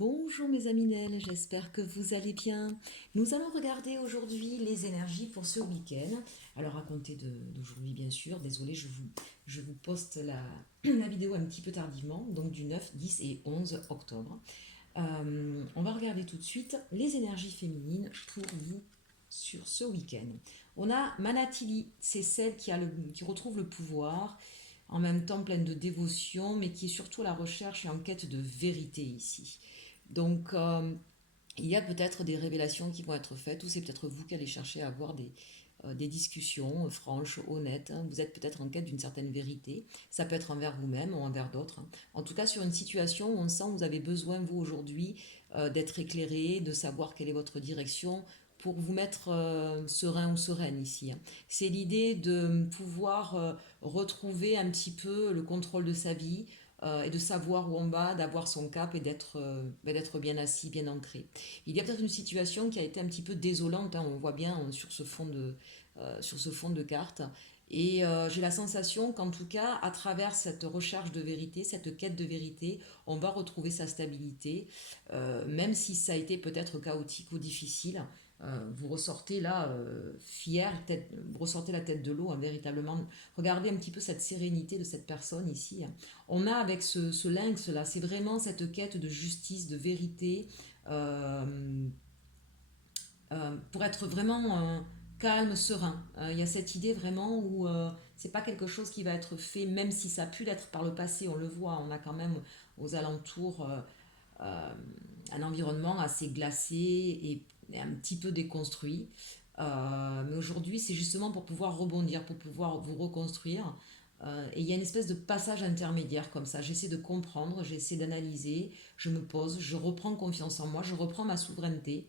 Bonjour mes aminelles, j'espère que vous allez bien. Nous allons regarder aujourd'hui les énergies pour ce week-end. Alors à compter d'aujourd'hui bien sûr, désolé je vous poste la vidéo un petit peu tardivement, donc du 9, 10 et 11 octobre. On va regarder tout de suite les énergies féminines pour vous sur ce week-end. On a Manatili, c'est celle qui retrouve le pouvoir, en même temps pleine de dévotion, mais qui est surtout à la recherche et en quête de vérité ici. Donc, il y a peut-être des révélations qui vont être faites, ou c'est peut-être vous qui allez chercher à avoir des discussions franches, honnêtes. Hein. Vous êtes peut-être en quête d'une certaine vérité. Ça peut être envers vous-même ou envers d'autres. Hein. En tout cas, sur une situation où on sent que vous avez besoin, vous, aujourd'hui, d'être éclairé, de savoir quelle est votre direction pour vous mettre serein ou sereine ici. Hein. C'est l'idée de pouvoir retrouver un petit peu le contrôle de sa vie, et de savoir où on va, d'avoir son cap et d'être bien assis, bien ancré. Il y a peut-être une situation qui a été un petit peu désolante, hein, on voit bien sur ce fond de carte. Et j'ai la sensation qu'en tout cas, à travers cette recherche de vérité, cette quête de vérité, on va retrouver sa stabilité, même si ça a été peut-être chaotique ou difficile. Vous ressortez là fier, vous ressortez la tête de l'eau, hein, véritablement. Regardez un petit peu cette sérénité de cette personne ici. Hein. On a avec ce lynx là, c'est vraiment cette quête de justice, de vérité, euh, pour être vraiment calme, serein. Il y a cette idée vraiment où c'est pas quelque chose qui va être fait, même si ça a pu l'être par le passé, on le voit, on a quand même aux alentours euh, un environnement assez glacé et un petit peu déconstruit. Mais aujourd'hui, c'est justement pour pouvoir rebondir, pour pouvoir vous reconstruire. Et il y a une espèce de passage intermédiaire comme ça. J'essaie de comprendre, j'essaie d'analyser, je me pose, je reprends confiance en moi, je reprends ma souveraineté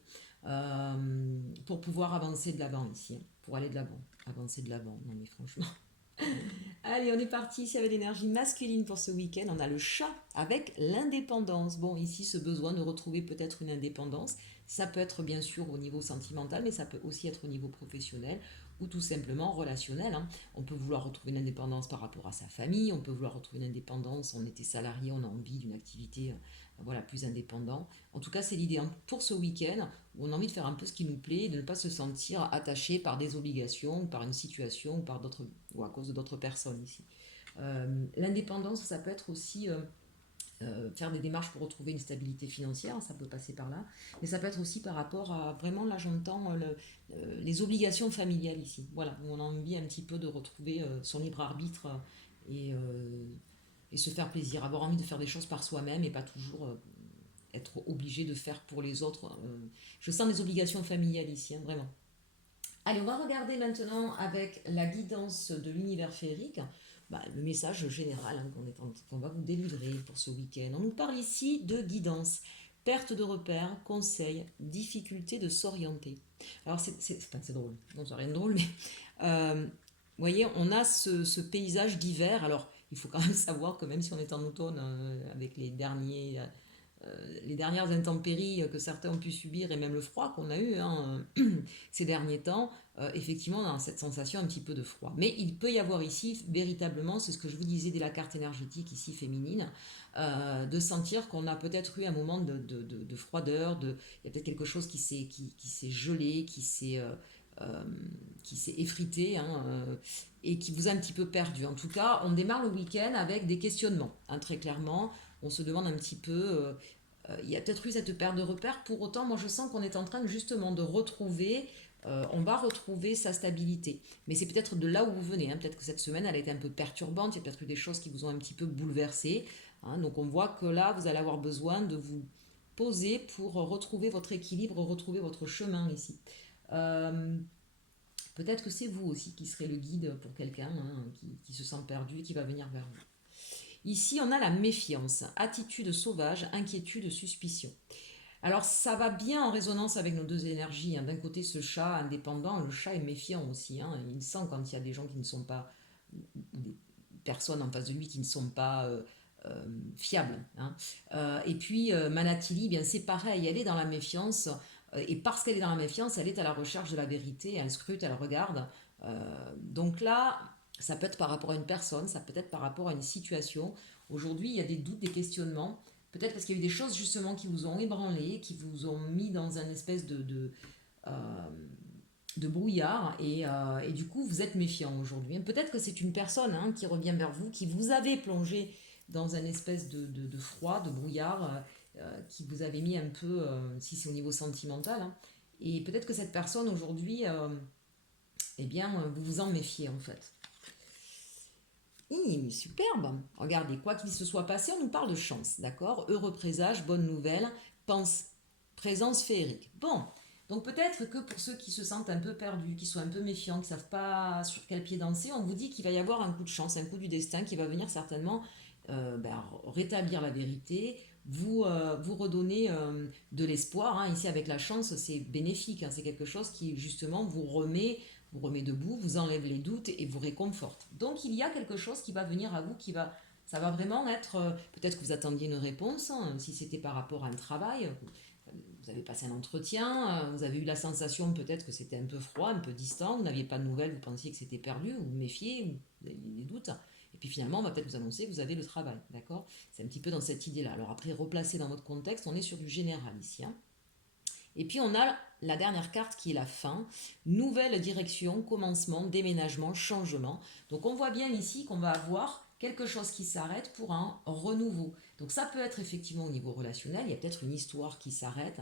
pour pouvoir avancer de l'avant ici, hein, pour aller de l'avant. Avancer de l'avant, non mais franchement. Allez, on est parti ici avec l'énergie masculine pour ce week-end. On a le chat avec l'indépendance. Bon, ici, ce besoin de retrouver peut-être une indépendance, ça peut être bien sûr au niveau sentimental, mais ça peut aussi être au niveau professionnel ou tout simplement relationnel. Hein. On peut vouloir retrouver une indépendance par rapport à sa famille, on peut vouloir retrouver une indépendance, on était salarié, on a envie d'une activité voilà, plus indépendante. En tout cas, c'est l'idée hein, pour ce week-end où on a envie de faire un peu ce qui nous plaît, de ne pas se sentir attaché par des obligations, par une situation ou, par d'autres, ou à cause de d'autres personnes ici. L'indépendance, ça peut être aussi faire des démarches pour retrouver une stabilité financière, ça peut passer par là, mais ça peut être aussi par rapport à, vraiment, là j'entends les obligations familiales ici, voilà, où on a envie un petit peu de retrouver son libre arbitre et, euh, et se faire plaisir, avoir envie de faire des choses par soi-même et pas toujours être obligé de faire pour les autres. Je sens des obligations familiales ici, hein, vraiment. Allez, on va regarder maintenant avec la guidance de l'univers féerique, bah, le message général hein, qu'on va vous délivrer pour ce week-end. On nous parle ici de guidance, perte de repères, conseils, difficulté de s'orienter. Alors c'est drôle, non c'est rien de drôle, mais vous voyez, on a ce paysage d'hiver. Alors il faut quand même savoir que même si on est en automne, avec les dernières intempéries que certains ont pu subir et même le froid qu'on a eu hein, ces derniers temps, effectivement, on a cette sensation un petit peu de froid. Mais il peut y avoir ici, véritablement, c'est ce que je vous disais dès la carte énergétique ici féminine, de sentir qu'on a peut-être eu un moment de froideur, il y a peut-être quelque chose qui s'est gelé, euh, qui s'est effrité hein, et qui vous a un petit peu perdu. En tout cas, on démarre le week-end avec des questionnements, hein, très clairement. On se demande un petit peu, il y a peut-être eu cette perte de repères. Pour autant, moi je sens qu'on est en train justement de retrouver, on va retrouver sa stabilité. Mais c'est peut-être de là où vous venez. Hein. Peut-être que cette semaine elle a été un peu perturbante, il y a peut-être eu des choses qui vous ont un petit peu bouleversé. Hein. Donc on voit que là vous allez avoir besoin de vous poser pour retrouver votre équilibre, retrouver votre chemin ici. Euh, Peut-être que c'est vous aussi qui serez le guide pour quelqu'un hein, qui se sent perdu et qui va venir vers vous. Ici, on a la méfiance, attitude sauvage, inquiétude, suspicion. Alors, ça va bien en résonance avec nos deux énergies. Hein. D'un côté, ce chat indépendant, le chat est méfiant aussi. Hein. Il sent quand il y a des gens qui ne sont pas, des personnes en face de lui qui ne sont pas fiables. Hein. Et puis, Manatili, bien c'est pareil, elle est dans la méfiance. Et parce qu'elle est dans la méfiance, elle est à la recherche de la vérité, elle scrute, elle regarde. Donc là, ça peut être par rapport à une personne, ça peut être par rapport à une situation. Aujourd'hui, il y a des doutes, des questionnements. peut-être parce qu'il y a eu des choses justement qui vous ont ébranlé, qui vous ont mis dans un espèce euh, de brouillard et du coup vous êtes méfiant aujourd'hui. Peut-être que c'est une personne hein, qui revient vers vous, qui vous avait plongé dans un espèce de froid, de brouillard, qui vous avait mis un peu, si c'est au niveau sentimental, hein. Et peut-être que cette personne aujourd'hui, eh bien, vous vous en méfiez en fait. Superbe. Regardez, quoi qu'il se soit passé, on nous parle de chance, d'accord? Heureux présage, bonne nouvelle, pense, présence féerique. Bon, donc peut-être que pour ceux qui se sentent un peu perdus, qui sont un peu méfiants, qui ne savent pas sur quel pied danser, on vous dit qu'il va y avoir un coup de chance, un coup du destin qui va venir certainement rétablir la vérité, vous redonner de l'espoir, hein. Ici, avec la chance, c'est bénéfique, hein. C'est quelque chose qui, justement, vous remet debout, vous enlève les doutes et vous réconforte. Donc, il y a quelque chose qui va venir à vous, ça va vraiment être, peut-être que vous attendiez une réponse, hein, si c'était par rapport à un travail, vous avez passé un entretien, vous avez eu la sensation peut-être que c'était un peu froid, un peu distant, vous n'aviez pas de nouvelles, vous pensiez que c'était perdu, vous vous méfiez, vous avez des doutes. Et puis finalement, on va peut-être vous annoncer que vous avez le travail, d'accord? C'est un petit peu dans cette idée-là. Alors après, replacé dans votre contexte, on est sur du général ici, hein. Et puis on a la dernière carte qui est la fin. Nouvelle direction, commencement, déménagement, changement. Donc on voit bien ici qu'on va avoir quelque chose qui s'arrête pour un renouveau. Donc ça peut être effectivement au niveau relationnel, il y a peut-être une histoire qui s'arrête,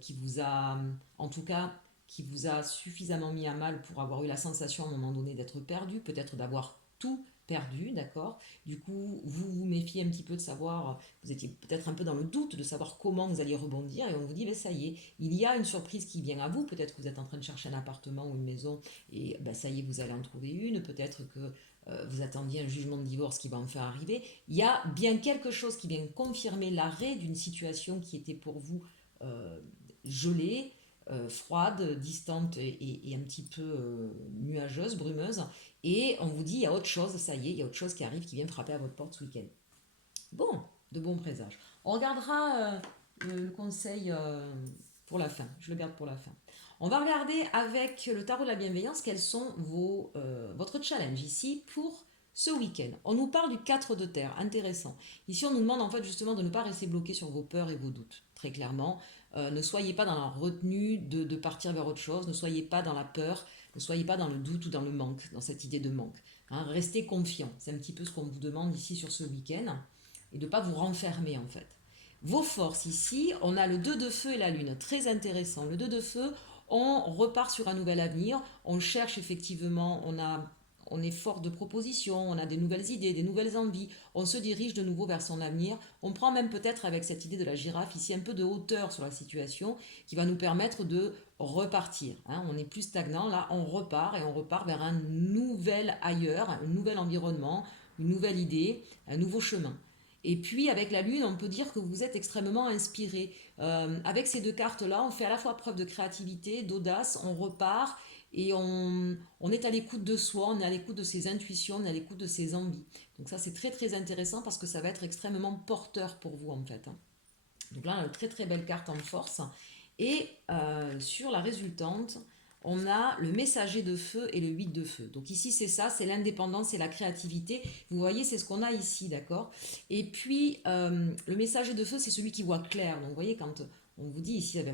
qui vous a, en tout cas, qui vous a suffisamment mis à mal pour avoir eu la sensation à un moment donné d'être perdu, peut-être d'avoir tout perdu, d'accord? Du coup, vous vous méfiez un petit peu de savoir, vous étiez peut-être un peu dans le doute de savoir comment vous alliez rebondir et on vous dit, ben ça y est, il y a une surprise qui vient à vous, peut-être que vous êtes en train de chercher un appartement ou une maison et ben ça y est, vous allez en trouver une, peut-être que vous attendiez un jugement de divorce qui va enfin arriver. Il y a bien quelque chose qui vient confirmer l'arrêt d'une situation qui était pour vous euh, gelée, froide, distante et un petit peu nuageuse, brumeuse. Et on vous dit, il y a autre chose, ça y est, il y a autre chose qui arrive, qui vient frapper à votre porte ce week-end. Bon, de bons présages. On regardera le conseil pour la fin. Je le garde pour la fin. On va regarder avec le tarot de la bienveillance quels sont votre challenge ici pour ce week-end. On nous parle du 4 de terre, intéressant. Ici, on nous demande en fait justement de ne pas rester bloqué sur vos peurs et vos doutes, très clairement. Ne soyez pas dans la retenue de partir vers autre chose, ne soyez pas dans la peur, ne soyez pas dans le doute ou dans le manque, dans cette idée de manque. Hein, restez confiant, c'est un petit peu ce qu'on vous demande ici sur ce week-end et de ne pas vous renfermer en fait. Vos forces ici, on a le 2 de feu et la lune, très intéressant. Le 2 de feu, on repart sur un nouvel avenir, on cherche effectivement, on est fort de propositions, on a des nouvelles idées, des nouvelles envies, on se dirige de nouveau vers son avenir, on prend même peut-être avec cette idée de la girafe ici un peu de hauteur sur la situation qui va nous permettre de repartir, hein. On est plus stagnant, là on repart et on repart vers un nouvel ailleurs, un nouvel environnement, une nouvelle idée, un nouveau chemin. Et puis avec la lune, on peut dire que vous êtes extrêmement inspiré. Avec ces deux cartes-là, on fait à la fois preuve de créativité, d'audace, on repart et on est à l'écoute de soi, on est à l'écoute de ses intuitions, on est à l'écoute de ses envies. Donc ça c'est très très intéressant parce que ça va être extrêmement porteur pour vous en fait, hein. Donc là on a une très très belle carte en force. Et sur la résultante, on a le messager de feu et le 8 de feu. Donc ici, c'est ça, c'est l'indépendance, c'est la créativité. Vous voyez, c'est ce qu'on a ici, d'accord? Et puis, le messager de feu, c'est celui qui voit clair. Donc vous voyez, quand on vous dit ici avec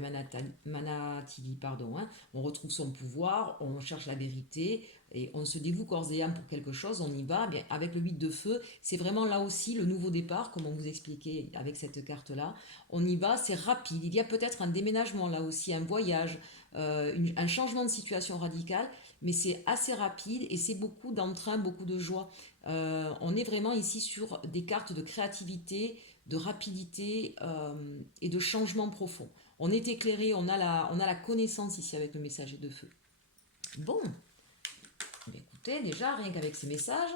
Manatili, pardon, hein, on retrouve son pouvoir, on cherche la vérité et on se dévoue corps et âme pour quelque chose, on y va. Bien, avec le 8 de feu, c'est vraiment là aussi le nouveau départ, comme on vous expliquait avec cette carte-là. On y va, c'est rapide. Il y a peut-être un déménagement là aussi, un voyage, un changement de situation radical, mais c'est assez rapide et c'est beaucoup d'entrain, beaucoup de joie. On est vraiment ici sur des cartes de créativité, de rapidité et de changement profond. On est éclairé, on a la connaissance ici avec le messager de feu. Bon, écoutez, déjà, rien qu'avec ces messages,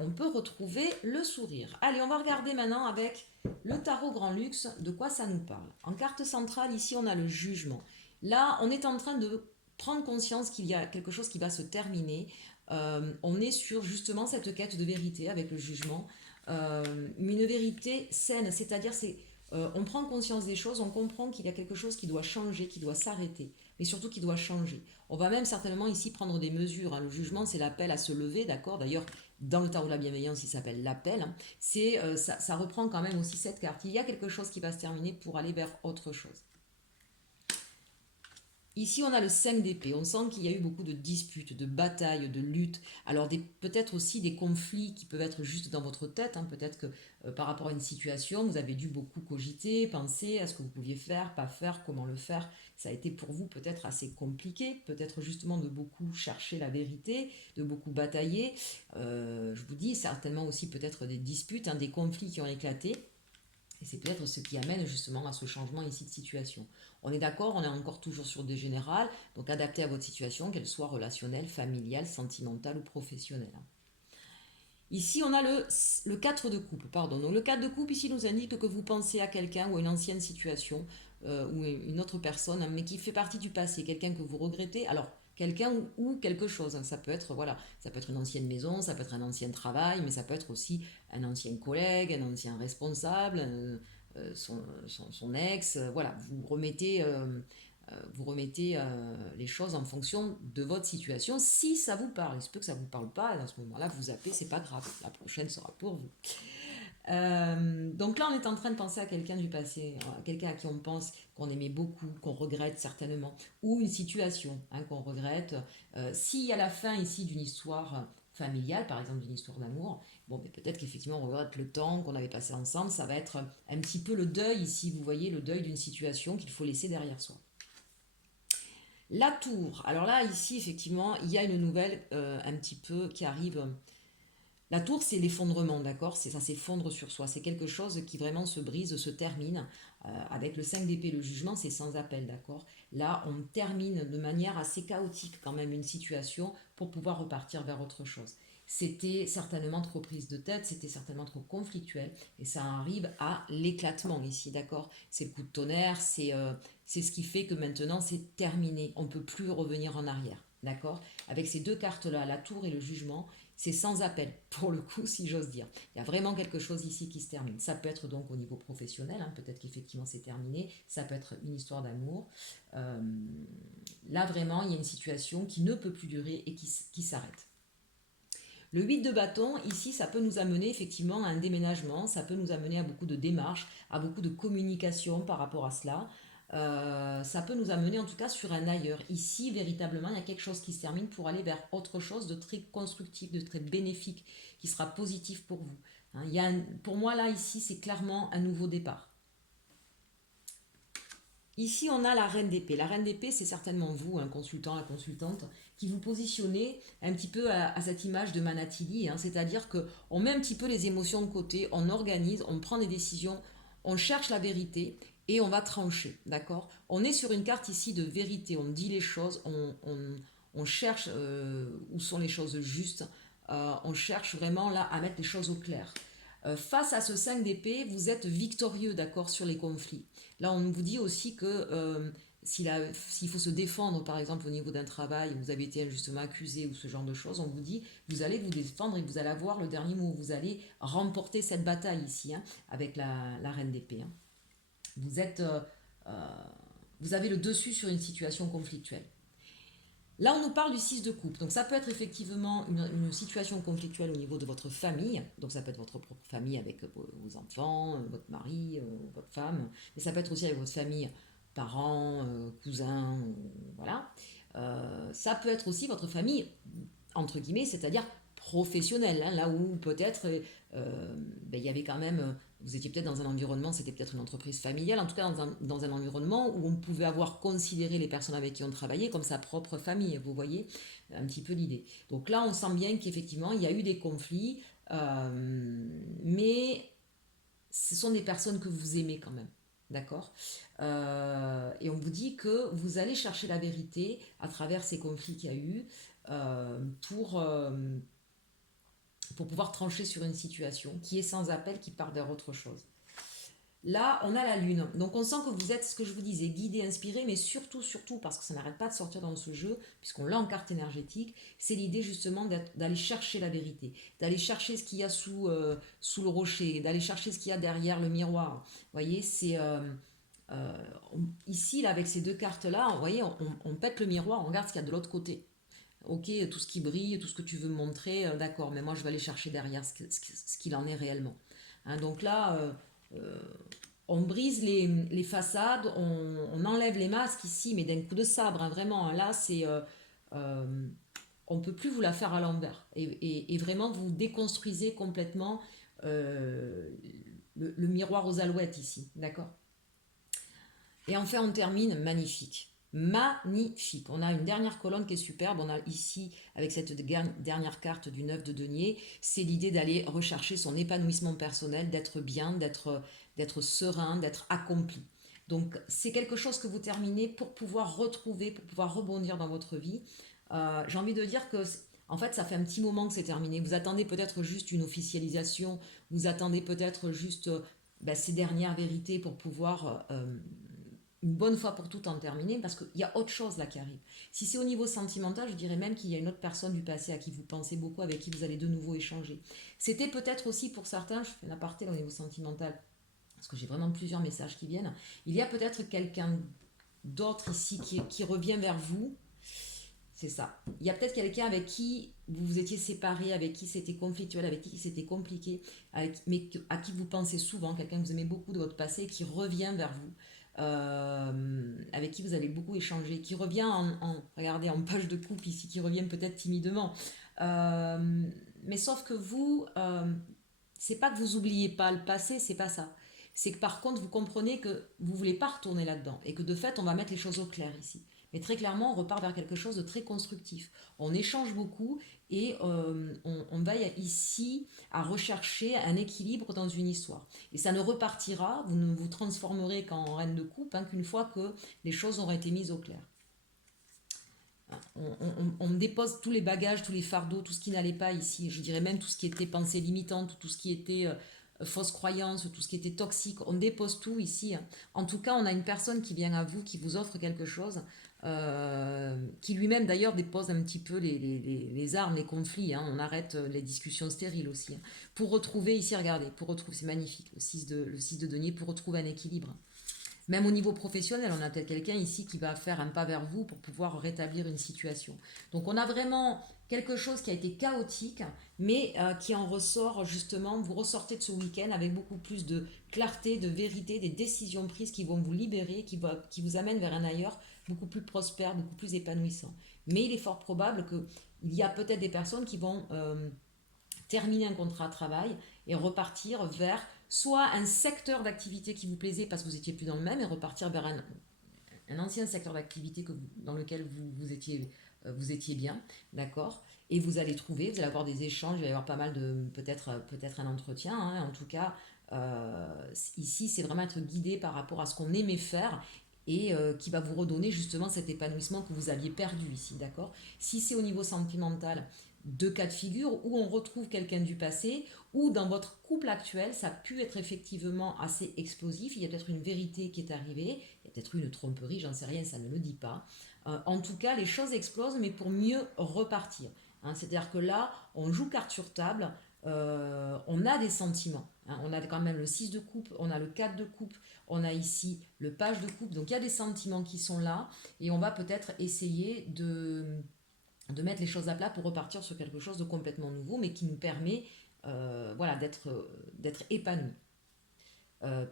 on peut retrouver le sourire. Allez, on va regarder maintenant avec le tarot grand luxe de quoi ça nous parle. En carte centrale, ici, on a le jugement. Là, on est en train de prendre conscience qu'il y a quelque chose qui va se terminer. On est sur justement cette quête de vérité avec le jugement. Une vérité saine, c'est-à-dire on prend conscience des choses, on comprend qu'il y a quelque chose qui doit changer, qui doit s'arrêter, mais surtout qui doit changer. On va même certainement ici prendre des mesures, hein. Le jugement, c'est l'appel à se lever, d'accord? D'ailleurs, dans le tarot de la bienveillance, il s'appelle l'appel. Ça reprend quand même aussi cette carte. Il y a quelque chose qui va se terminer pour aller vers autre chose. Ici, on a le 5 d'épée. On sent qu'il y a eu beaucoup de disputes, de batailles, de luttes. Alors, peut-être aussi des conflits qui peuvent être juste dans votre tête. Peut-être que par rapport à une situation, vous avez dû beaucoup cogiter, penser à ce que vous pouviez faire, pas faire, comment le faire. Ça a été pour vous peut-être assez compliqué, peut-être justement de beaucoup chercher la vérité, de beaucoup batailler. Je vous dis certainement aussi peut-être des disputes, des conflits qui ont éclaté. Et c'est peut-être ce qui amène justement à ce changement ici de situation. On est d'accord, on est encore toujours sur des générales, donc adapté à votre situation, qu'elle soit relationnelle, familiale, sentimentale ou professionnelle. Ici, on a le 4 de coupe, pardon. Donc le 4 de coupe ici nous indique que vous pensez à quelqu'un ou à une ancienne situation ou une autre personne, mais qui fait partie du passé, quelqu'un que vous regrettez. Alors, quelqu'un ou quelque chose. Ça peut être voilà, ça peut être une ancienne maison, ça peut être un ancien travail, mais ça peut être aussi un ancien collègue, un ancien responsable, son ex. Voilà, vous remettez les choses en fonction de votre situation. Si ça vous parle, il se peut que ça ne vous parle pas, et à ce moment-là, vous zappez, c'est pas grave. La prochaine sera pour vous. Donc là, on est en train de penser à quelqu'un du passé, à quelqu'un à qui on pense qu'on aimait beaucoup, qu'on regrette certainement, ou une situation qu'on regrette. S'il y a la fin ici d'une histoire familiale, par exemple d'une histoire d'amour, bon, mais peut-être qu'effectivement on regrette le temps qu'on avait passé ensemble, ça va être un petit peu le deuil ici, vous voyez, le deuil d'une situation qu'il faut laisser derrière soi. La tour, alors là, ici, effectivement, il y a une nouvelle un petit peu qui arrive. La tour, c'est l'effondrement, d'accord? Ça s'effondre sur soi. C'est quelque chose qui vraiment se brise, se termine. Avec le 5 d'épée, le jugement, c'est sans appel, d'accord? Là, on termine de manière assez chaotique quand même une situation pour pouvoir repartir vers autre chose. C'était certainement trop prise de tête, c'était certainement trop conflictuel, et ça arrive à l'éclatement ici, d'accord? C'est le coup de tonnerre, c'est ce qui fait que maintenant c'est terminé, on ne peut plus revenir en arrière, d'accord? Avec ces deux cartes-là, la tour et le jugement, c'est sans appel, pour le coup, si j'ose dire. Il y a vraiment quelque chose ici qui se termine. Ça peut être donc au niveau professionnel, peut-être qu'effectivement c'est terminé, ça peut être une histoire d'amour. Là, vraiment, il y a une situation qui ne peut plus durer et qui s'arrête. Le 8 de bâton, ici, ça peut nous amener effectivement à un déménagement, ça peut nous amener à beaucoup de démarches, à beaucoup de communication par rapport à cela. Ça peut nous amener en tout cas sur un ailleurs. Ici, véritablement, il y a quelque chose qui se termine pour aller vers autre chose de très constructif, de très bénéfique, qui sera positif pour vous. Pour moi, là, ici, c'est clairement un nouveau départ. Ici, on a la reine d'épée. La reine d'épée, c'est certainement vous, un consultant, la consultante, qui vous positionnez un petit peu à cette image de Manatili, c'est-à-dire qu'on met un petit peu les émotions de côté, on organise, on prend des décisions, on cherche la vérité et on va trancher, d'accord? On est sur une carte ici de vérité, on dit les choses, on cherche où sont les choses justes, on cherche vraiment là à mettre les choses au clair. Face à ce 5 d'épée, vous êtes victorieux, d'accord, sur les conflits. Là, on vous dit aussi que s'il faut se défendre, par exemple, au niveau d'un travail, vous avez été injustement accusé ou ce genre de choses, on vous dit, vous allez vous défendre et vous allez avoir le dernier mot. Vous allez remporter cette bataille ici, avec la reine d'épée. Vous vous avez le dessus sur une situation conflictuelle. Là, on nous parle du 6 de coupe. Donc, ça peut être effectivement une situation conflictuelle au niveau de votre famille. Donc, ça peut être votre propre famille avec vos enfants, votre mari, votre femme. Mais ça peut être aussi avec votre famille, parents, cousins, voilà. Ça peut être aussi votre famille, entre guillemets, c'est-à-dire professionnelle. Là où peut-être il y avait quand même vous étiez peut-être dans un environnement, c'était peut-être une entreprise familiale, en tout cas dans un environnement où on pouvait avoir considéré les personnes avec qui on travaillait comme sa propre famille, vous voyez un petit peu l'idée. Donc là, on sent bien qu'effectivement, il y a eu des conflits, mais ce sont des personnes que vous aimez quand même, d'accord? Et on vous dit que vous allez chercher la vérité à travers ces conflits qu'il y a eu pour pouvoir trancher sur une situation qui est sans appel, qui part vers autre chose. Là, on a la lune. Donc on sent que vous êtes, ce que je vous disais, guidé, inspiré, mais surtout, parce que ça n'arrête pas de sortir dans ce jeu, puisqu'on l'a en carte énergétique, c'est l'idée justement d'aller chercher la vérité, d'aller chercher ce qu'il y a sous le rocher, d'aller chercher ce qu'il y a derrière le miroir. Vous voyez, c'est... ici, là, avec ces deux cartes-là, vous voyez, on pète le miroir, on regarde ce qu'il y a de l'autre côté. Ok, tout ce qui brille, tout ce que tu veux me montrer, d'accord, mais moi je vais aller chercher derrière ce qu'il en est réellement. Hein, donc là, euh, on brise les façades, on enlève les masques ici, mais d'un coup de sabre, hein, vraiment. Hein. Là, euh, on ne peut plus vous la faire à l'envers. Et vraiment, vous déconstruisez complètement euh, le miroir aux alouettes ici, d'accord. Et enfin, on termine magnifique. Magnifique. On a une dernière colonne qui est superbe. On a ici, avec cette dernière carte du 9 de denier, c'est l'idée d'aller rechercher son épanouissement personnel, d'être bien, d'être serein, d'être accompli. Donc, c'est quelque chose que vous terminez pour pouvoir retrouver, pour pouvoir rebondir dans votre vie. J'ai envie de dire que, en fait, ça fait un petit moment que c'est terminé. Vous attendez peut-être juste une officialisation, vous attendez peut-être juste ces dernières vérités pour pouvoir une bonne fois pour toutes en terminer, parce qu'il y a autre chose là qui arrive. Si c'est au niveau sentimental, je dirais même qu'il y a une autre personne du passé à qui vous pensez beaucoup, avec qui vous allez de nouveau échanger. C'était peut-être aussi pour certains, je fais un aparté là au niveau sentimental, parce que j'ai vraiment plusieurs messages qui viennent, il y a peut-être quelqu'un d'autre ici qui revient vers vous. C'est ça. Il y a peut-être quelqu'un avec qui vous vous étiez séparé, avec qui c'était conflictuel, avec qui c'était compliqué, mais à qui vous pensez souvent, quelqu'un que vous aimez beaucoup de votre passé, qui revient vers vous, avec qui vous avez beaucoup échangé, qui revient regardez, en page de coupe ici, qui revient peut-être timidement. Mais sauf que vous, c'est pas que vous oubliez pas le passé, c'est pas ça. C'est que par contre, vous comprenez que vous voulez pas retourner là-dedans et que de fait, on va mettre les choses au clair ici. Mais très clairement, on repart vers quelque chose de très constructif. On échange beaucoup et on veille ici à rechercher un équilibre dans une histoire. Et ça ne repartira, vous ne vous transformerez qu'en reine de coupe hein, qu'une fois que les choses auront été mises au clair. On dépose tous les bagages, tous les fardeaux, tout ce qui n'allait pas ici. Je dirais même tout ce qui était pensée limitante, tout ce qui était fausse croyance, tout ce qui était toxique. On dépose tout ici. Hein. En tout cas, on a une personne qui vient à vous, qui vous offre quelque chose, qui lui-même d'ailleurs dépose un petit peu les armes, les conflits. Hein. On arrête les discussions stériles aussi. Hein. Pour retrouver ici, regardez, pour retrouver, c'est magnifique, le 6 de denier, pour retrouver un équilibre. Même au niveau professionnel, on a peut-être quelqu'un ici qui va faire un pas vers vous pour pouvoir rétablir une situation. Donc on a vraiment quelque chose qui a été chaotique, mais qui en ressort justement, vous ressortez de ce week-end avec beaucoup plus de clarté, de vérité, des décisions prises qui vont vous libérer, qui vous amènent vers un ailleurs beaucoup plus prospère, beaucoup plus épanouissant. Mais il est fort probable qu'il y a peut-être des personnes qui vont terminer un contrat de travail et repartir vers soit un secteur d'activité qui vous plaisait parce que vous étiez plus dans le même et repartir vers un ancien secteur d'activité dans lequel vous étiez bien, d'accord. Et vous allez trouver, vous allez avoir des échanges, il va y avoir pas mal de, peut-être un entretien, hein, en tout cas, ici c'est vraiment être guidé par rapport à ce qu'on aimait faire et qui va vous redonner justement cet épanouissement que vous aviez perdu ici, d'accord. Si c'est au niveau sentimental, deux cas de figure où on retrouve quelqu'un du passé ou dans votre couple actuel, ça a pu être effectivement assez explosif, il y a peut-être une vérité qui est arrivée, il y a peut-être eu une tromperie, j'en sais rien, ça ne le dit pas. En tout cas, les choses explosent, mais pour mieux repartir. Hein, c'est-à-dire que là, on joue carte sur table, on a des sentiments. Hein, on a quand même le 6 de coupe, on a le 4 de coupe, on a ici le page de coupe. Donc il y a des sentiments qui sont là et on va peut-être essayer de mettre les choses à plat pour repartir sur quelque chose de complètement nouveau, mais qui nous permet voilà, d'être épanoui.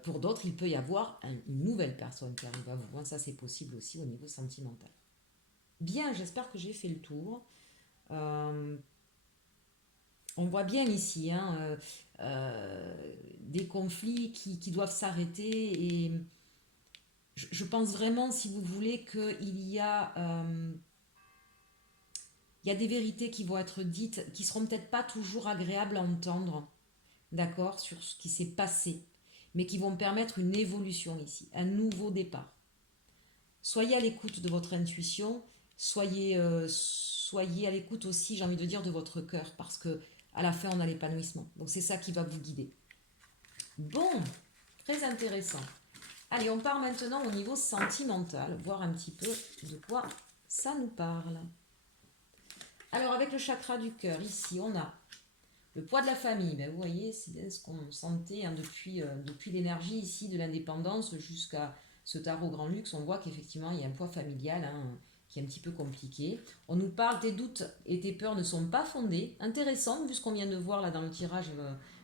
Pour d'autres, il peut y avoir une nouvelle personne qui arrive à vous. Hein. Ça, c'est possible aussi au niveau sentimental. Bien, j'espère que j'ai fait le tour. Euh, on voit bien ici hein, des conflits qui doivent s'arrêter et je pense vraiment, si vous voulez, il y a des vérités qui vont être dites qui seront peut-être pas toujours agréables à entendre, d'accord, sur ce qui s'est passé, mais qui vont permettre une évolution ici, un nouveau départ. Soyez à l'écoute de votre intuition, soyez à l'écoute aussi, j'ai envie de dire, de votre cœur, parce que à la fin, on a l'épanouissement. Donc c'est ça qui va vous guider. Bon, très intéressant. Allez, on part maintenant au niveau sentimental, voir un petit peu de quoi ça nous parle. Alors avec le chakra du cœur, ici, on a le poids de la famille. Ben, vous voyez, c'est bien ce qu'on sentait hein, depuis l'énergie ici de l'indépendance jusqu'à ce tarot grand luxe. On voit qu'effectivement, il y a un poids familial. Hein, qui est un petit peu compliqué. On nous parle tes doutes et tes peurs ne sont pas fondés. Intéressant, vu ce qu'on vient de voir là dans le tirage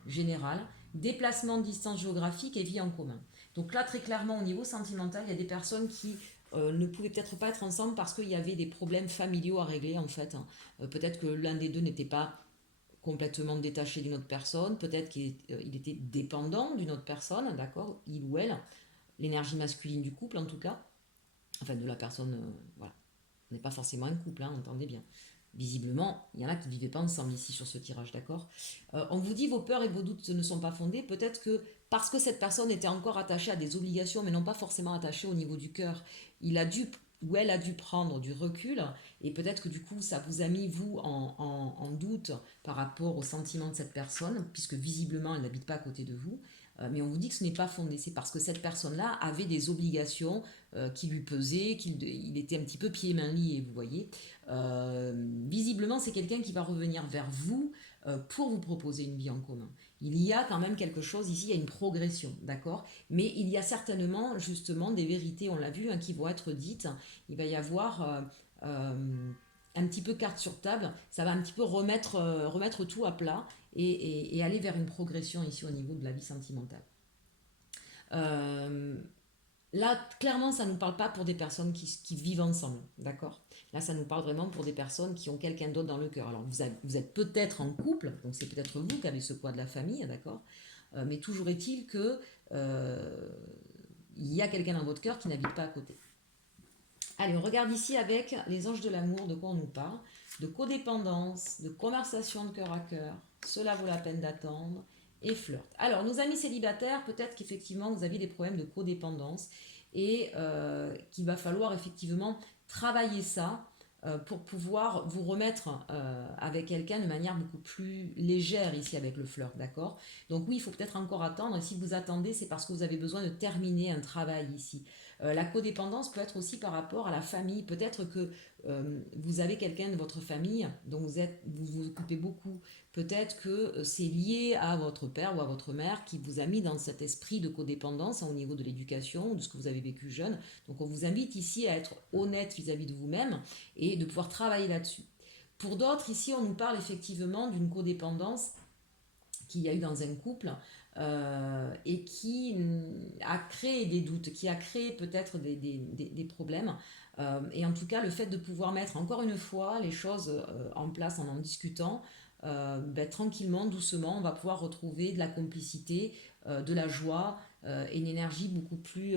général. Déplacement, distance géographique et vie en commun. Donc là, très clairement, au niveau sentimental, il y a des personnes qui ne pouvaient peut-être pas être ensemble parce qu'il y avait des problèmes familiaux à régler en fait. Peut-être que l'un des deux n'était pas complètement détaché d'une autre personne, peut-être qu'il était dépendant d'une autre personne, d'accord, il ou elle, l'énergie masculine du couple en tout cas, enfin de la personne, voilà, on n'est pas forcément un couple, hein, entendez bien. Visiblement, il y en a qui ne vivaient pas ensemble ici sur ce tirage, d'accord. On vous dit vos peurs et vos doutes ne sont pas fondés, peut-être que parce que cette personne était encore attachée à des obligations, mais non pas forcément attachée au niveau du cœur, il a dû ou elle a dû prendre du recul, et peut-être que du coup ça vous a mis vous en doute par rapport au sentiment de cette personne, puisque visiblement elle n'habite pas à côté de vous, mais on vous dit que ce n'est pas fondé, c'est parce que cette personne-là avait des obligations qui lui pesaient, qu'il était un petit peu pieds et mains liés, vous voyez. Visiblement, c'est quelqu'un qui va revenir vers vous pour vous proposer une vie en commun. Il y a quand même quelque chose ici, il y a une progression, d'accord. Mais il y a certainement justement des vérités, on l'a vu, hein, qui vont être dites. Il va y avoir un petit peu carte sur table, ça va un petit peu remettre tout à plat et aller vers une progression ici au niveau de la vie sentimentale. Euh, Là, clairement, ça ne nous parle pas pour des personnes qui vivent ensemble, d'accord. Là, ça nous parle vraiment pour des personnes qui ont quelqu'un d'autre dans le cœur. Alors, vous êtes peut-être en couple, donc c'est peut-être vous qui avez ce poids de la famille, d'accord. Mais toujours est-il que il y a quelqu'un dans votre cœur qui n'habite pas à côté. Allez, on regarde ici avec les anges de l'amour, de quoi on nous parle. De codépendance, de conversation de cœur à cœur. Cela vaut la peine d'attendre. Et flirt. Alors, nos amis célibataires, peut-être qu'effectivement, vous avez des problèmes de codépendance et qu'il va falloir effectivement travailler ça pour pouvoir vous remettre avec quelqu'un de manière beaucoup plus légère ici avec le flirt, d'accord. Donc oui, il faut peut-être encore attendre. Et si vous attendez, c'est parce que vous avez besoin de terminer un travail ici. La codépendance peut être aussi par rapport à la famille. Peut-être que vous avez quelqu'un de votre famille dont vous vous occupez beaucoup. Peut-être que c'est lié à votre père ou à votre mère qui vous a mis dans cet esprit de codépendance au niveau de l'éducation, de ce que vous avez vécu jeune. Donc on vous invite ici à être honnête vis-à-vis de vous-même et de pouvoir travailler là-dessus. Pour d'autres, ici, on nous parle effectivement d'une codépendance qu'il y a eu dans un couple et qui a créé des doutes, qui a créé peut-être des problèmes. Et en tout cas, le fait de pouvoir mettre encore une fois les choses en place en discutant, tranquillement, doucement, on va pouvoir retrouver de la complicité, de la joie et une énergie beaucoup plus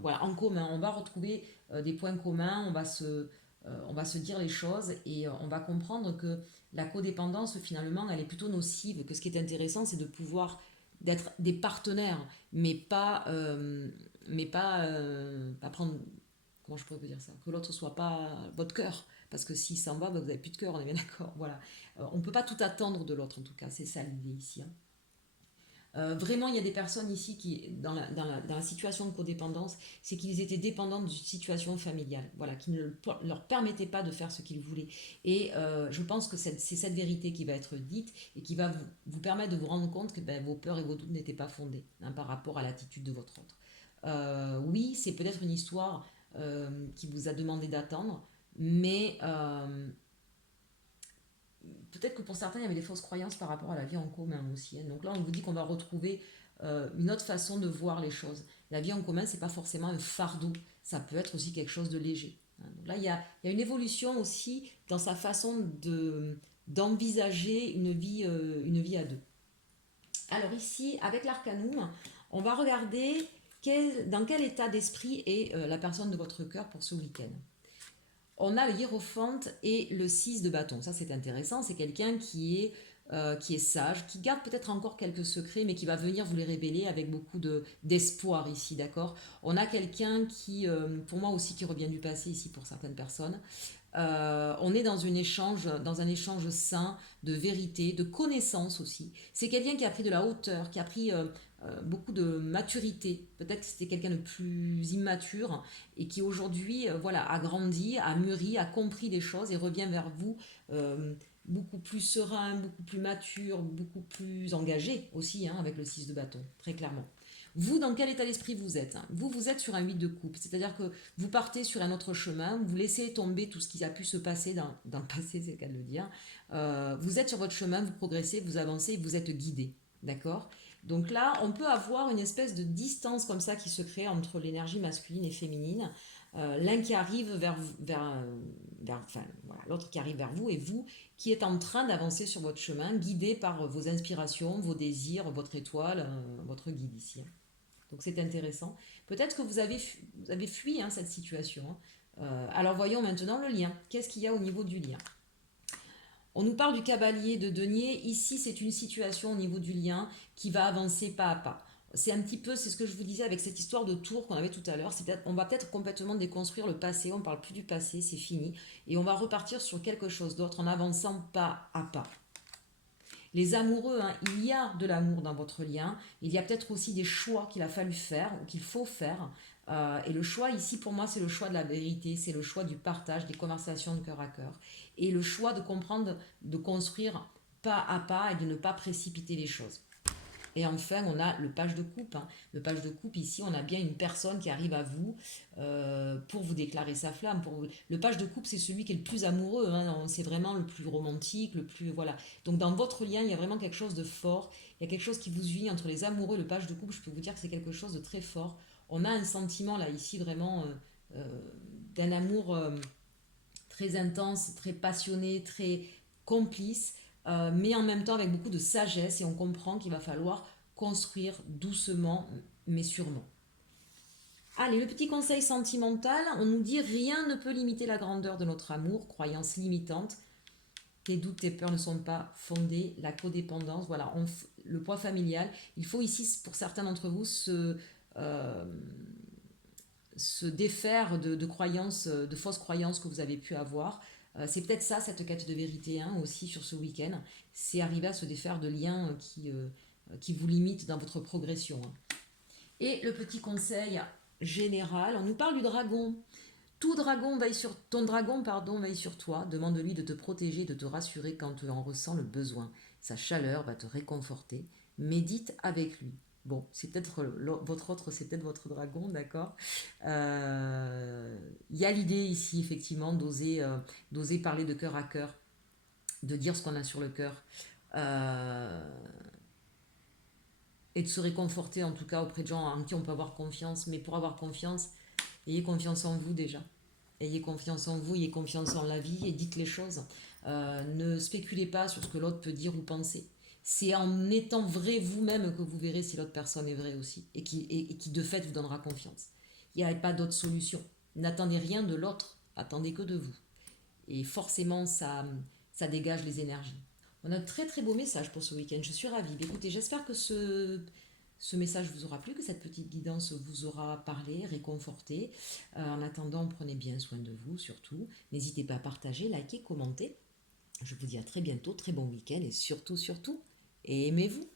voilà, en commun. On va retrouver des points communs, on va se dire les choses et on va comprendre que la codépendance, finalement, elle est plutôt nocive. Que ce qui est intéressant, c'est de pouvoir d'être des partenaires, pas prendre, comment je pourrais vous dire ça, que l'autre soit pas votre cœur, parce que s'il s'en va, vous n'avez plus de cœur, on est bien d'accord, voilà. On ne peut pas tout attendre de l'autre, en tout cas, c'est ça l'idée ici, hein. Vraiment, il y a des personnes ici qui, dans la situation de codépendance, c'est qu'ils étaient dépendants d'une situation familiale, voilà, qui ne leur permettait pas de faire ce qu'ils voulaient. Et je pense que c'est cette vérité qui va être dite et qui va vous permettre de vous rendre compte que vos peurs et vos doutes n'étaient pas fondés, hein, par rapport à l'attitude de votre autre. Oui, c'est peut-être une histoire qui vous a demandé d'attendre, mais peut-être que pour certains, il y avait des fausses croyances par rapport à la vie en commun aussi, hein. Donc là, on vous dit qu'on va retrouver une autre façon de voir les choses. La vie en commun, c'est pas forcément un fardeau, ça peut être aussi quelque chose de léger, hein. Donc là, il y a une évolution aussi dans sa façon d'envisager une vie à deux. Alors ici, avec l'arcanum, on va regarder dans quel état d'esprit est la personne de votre cœur pour ce week-end. On a le hiérophante et le 6 de bâton. Ça, c'est intéressant. C'est quelqu'un qui est sage, qui garde peut-être encore quelques secrets, mais qui va venir vous les révéler avec beaucoup d'espoir ici, d'accord. On a quelqu'un qui, pour moi aussi, qui revient du passé ici pour certaines personnes. On est dans un échange sain, de vérité, de connaissance aussi. C'est quelqu'un qui a pris de la hauteur, qui a pris beaucoup de maturité. Peut-être que c'était quelqu'un de plus immature et qui aujourd'hui voilà, a grandi, a mûri, a compris des choses et revient vers vous beaucoup plus serein, beaucoup plus mature, beaucoup plus engagé aussi, hein, avec le 6 de bâton, très clairement. Vous, dans quel état d'esprit vous êtes, hein? Vous êtes sur un 8 de coupe, c'est-à-dire que vous partez sur un autre chemin, vous laissez tomber tout ce qui a pu se passer dans le passé, c'est le cas de le dire. Vous êtes sur votre chemin, vous progressez, vous avancez, vous êtes guidé, d'accord? Donc là, on peut avoir une espèce de distance comme ça qui se crée entre l'énergie masculine et féminine. L'un qui arrive enfin, voilà, l'autre qui arrive vers vous et vous qui êtes en train d'avancer sur votre chemin, guidé par vos inspirations, vos désirs, votre étoile, votre guide ici, hein. Donc c'est intéressant. Peut-être que vous avez fui, hein, cette situation, hein. Alors voyons maintenant le lien. Qu'est-ce qu'il y a au niveau du lien? On nous parle du cavalier de denier. Ici, c'est une situation au niveau du lien qui va avancer pas à pas. C'est un petit peu, c'est ce que je vous disais avec cette histoire de tour qu'on avait tout à l'heure. On va peut-être complètement déconstruire le passé. On ne parle plus du passé, c'est fini. Et on va repartir sur quelque chose d'autre en avançant pas à pas. Les amoureux, hein, il y a de l'amour dans votre lien. Il y a peut-être aussi des choix qu'il a fallu faire ou qu'il faut faire. Et le choix ici, pour moi, c'est le choix de la vérité, c'est le choix du partage, des conversations de cœur à cœur. Et le choix de comprendre, de construire pas à pas et de ne pas précipiter les choses. Et enfin, on a le page de coupe, hein. Le page de coupe, ici, on a bien une personne qui arrive à vous pour vous déclarer sa flamme. Le page de coupe, c'est celui qui est le plus amoureux, hein. C'est vraiment le plus romantique, le plus... Voilà. Donc dans votre lien, il y a vraiment quelque chose de fort. Il y a quelque chose qui vous unit entre les amoureux et le page de coupe. Je peux vous dire que c'est quelque chose de très fort. On a un sentiment, là, ici, vraiment d'un amour très intense, très passionné, très complice, mais en même temps avec beaucoup de sagesse, et on comprend qu'il va falloir construire doucement mais sûrement. Allez, le petit conseil sentimental, on nous dit rien ne peut limiter la grandeur de notre amour, croyance limitante. Tes doutes, tes peurs ne sont pas fondés, la codépendance, voilà, le poids familial. Il faut ici, pour certains d'entre vous, euh, se défaire de croyances, de fausses croyances que vous avez pu avoir. C'est peut-être ça, cette quête de vérité, hein, aussi sur ce week-end. C'est arriver à se défaire de liens qui vous limitent dans votre progression, hein. Et le petit conseil général, on nous parle du dragon. Ton dragon, pardon, veille sur toi. Demande-lui de te protéger, de te rassurer quand tu en ressens le besoin. Sa chaleur va te réconforter. Médite avec lui. Bon, c'est peut-être votre autre, c'est peut-être votre dragon, d'accord. Il y a l'idée ici, effectivement, d'oser parler de cœur à cœur, de dire ce qu'on a sur le cœur, euh, et de se réconforter, en tout cas, auprès de gens en qui on peut avoir confiance. Mais pour avoir confiance, ayez confiance en vous déjà. Ayez confiance en vous, ayez confiance en la vie et dites les choses. Ne spéculez pas sur ce que l'autre peut dire ou penser. C'est en étant vrai vous-même que vous verrez si l'autre personne est vraie aussi et qui de fait vous donnera confiance. Il n'y a pas d'autre solution. N'attendez rien de l'autre, attendez que de vous. Et forcément, ça dégage les énergies. On a un très très beau message pour ce week-end, je suis ravie. Écoutez, j'espère que ce message vous aura plu, que cette petite guidance vous aura parlé, réconforté. En attendant, prenez bien soin de vous surtout. N'hésitez pas à partager, liker, commenter. Je vous dis à très bientôt, très bon week-end et surtout, surtout, aimez-vous.